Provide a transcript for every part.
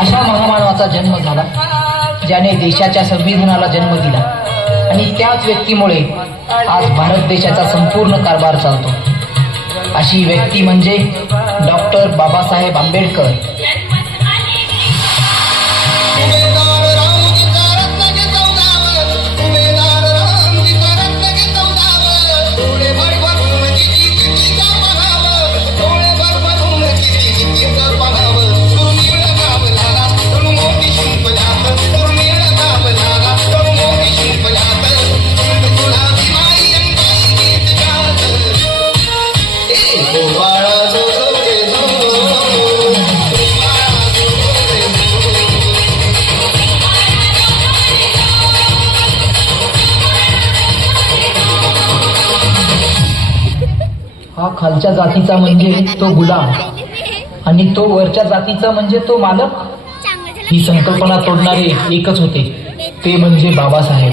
अशा महामानवाचा जन्म झाला ज्याने देशाच्या संविधानाला जन्म दिला आणि त्याच व्यक्तीमुळे आज भारत देशाचा संपूर्ण कारभार चालतो. अशी व्यक्ती म्हणजे डॉक्टर बाबासाहेब आंबेडकर. हा खालच्या जातीचा म्हणजे तो गुलाम आणि तो वरच्या जातीचा म्हणजे तो मालक. ही संकल्पना तोडणारे एकच होते, ते म्हणजे बाबासाहेब.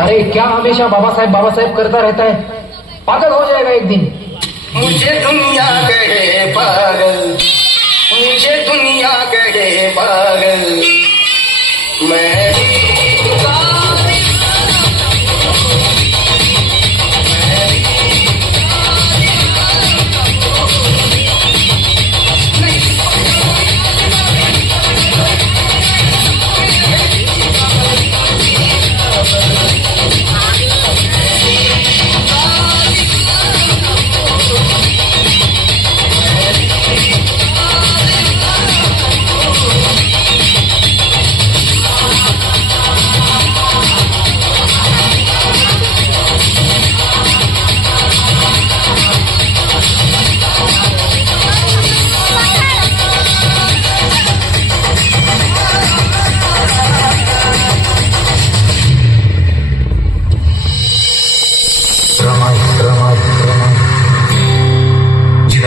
अरे क्या हमेशा बाबासाहेब बाबासाहेब करता रहता है, पागल हो जाएगा एक दिन. मुझे दुनिया कहे पागल, मुझे दुनिया कहे पागल, मैं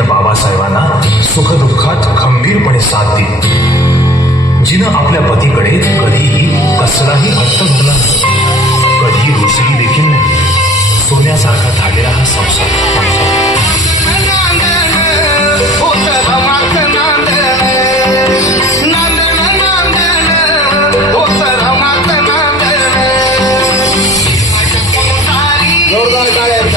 बाबासाहेबांना सुखदुःखात खंबीरपणे साथ दिली, जिनं आपल्या पतीकडे कधीही कसलाही हट्ट धरला नाही, कधी रुसली देखील नाही. सोन्यासारखा धाडलेला हा संसार. जोरदार टाळ्या.